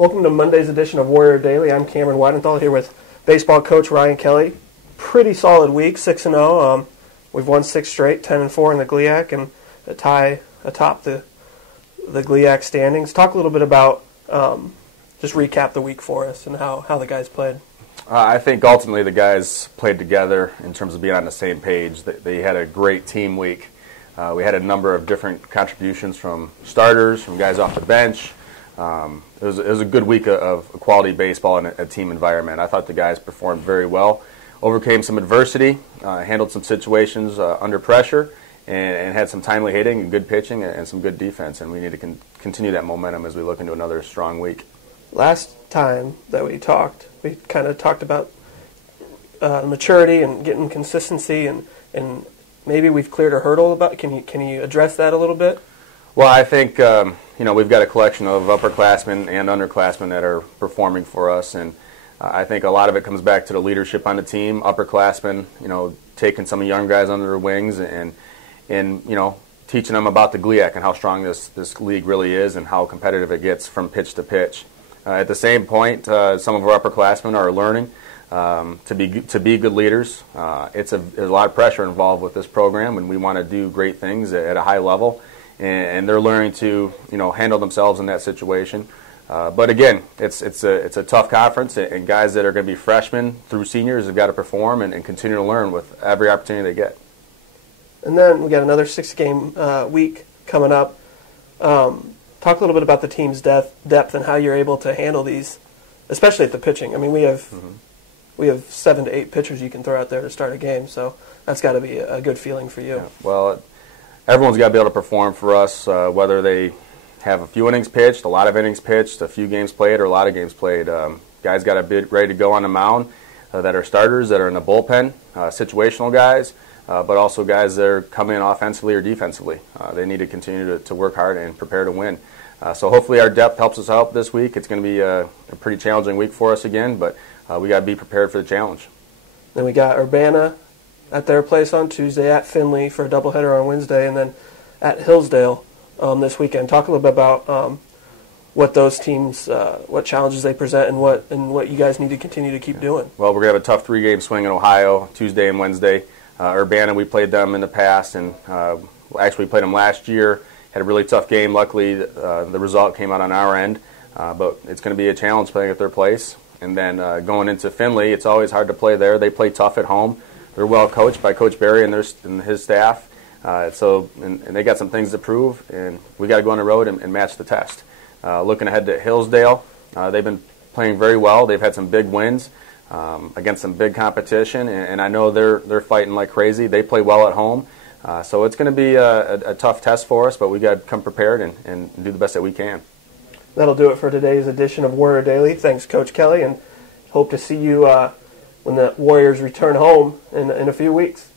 Welcome to Monday's edition of Warrior Daily. I'm Cameron Weidenthal here with baseball coach Ryan Kelley. Pretty solid week, 6-0. We've won 6 straight, 10-4 in the GLIAC, and a tie atop the GLIAC standings. Talk a little bit about, just recap the week for us and how the guys played. I think ultimately the guys played together in terms of being on the same page. They had a great team week. We had a number of different contributions from starters, from guys off the bench. It was a good week of quality baseball in a team environment. I thought the guys performed very well, overcame some adversity, handled some situations under pressure, and had some timely hitting and good pitching and some good defense. And we need to continue that momentum as we look into another strong week. Last time that we kind of talked about maturity and getting consistency, and maybe we've cleared a hurdle about. Can you address that a little bit? Well, I think we've got a collection of upperclassmen and underclassmen that are performing for us, and I think a lot of it comes back to the leadership on the team. Upperclassmen, taking some young guys under their wings and teaching them about the GLIAC and how strong this league really is and how competitive it gets from pitch to pitch. At the same point, some of our upperclassmen are learning to be good leaders. There's a lot of pressure involved with this program, and we want to do great things at a high level, and they're learning to handle themselves in that situation. But again, it's a tough conference, and guys that are going to be freshmen through seniors have got to perform and continue to learn with every opportunity they get. And then we got another 6-game week coming up. Talk a little bit about the team's depth and how you're able to handle these, especially at the pitching. I mean, we have 7 to 8 pitchers you can throw out there to start a game, so that's got to be a good feeling for you. Yeah. Well, everyone's got to be able to perform for us, whether they have a few innings pitched, a lot of innings pitched, a few games played, or a lot of games played. Guys got to be ready to go on the mound that are starters, that are in the bullpen, situational guys, but also guys that are coming in offensively or defensively. They need to continue to work hard and prepare to win. So hopefully our depth helps us out this week. It's going to be a pretty challenging week for us again, but we got to be prepared for the challenge. Then we got Urbana at their place on Tuesday, at Findlay for a doubleheader on Wednesday, and then at Hillsdale this weekend. Talk a little bit about what those teams, what challenges they present, and what you guys need to continue to keep doing. Well, we're going to have a tough 3-game swing in Ohio, Tuesday and Wednesday. Urbana, we played them in the past, and actually played them last year. Had a really tough game. Luckily, the result came out on our end, but it's going to be a challenge playing at their place. And then going into Findlay, it's always hard to play there. They play tough at home. They're well coached by Coach Barry and his staff. And they got some things to prove, and we got to go on the road and match the test. Looking ahead to Hillsdale, they've been playing very well. They've had some big wins against some big competition, and I know they're fighting like crazy. They play well at home, so it's going to be a tough test for us. But we got to come prepared and do the best that we can. That'll do it for today's edition of Warrior Daily. Thanks, Coach Kelley, and hope to see you when the Warriors return home in a few weeks.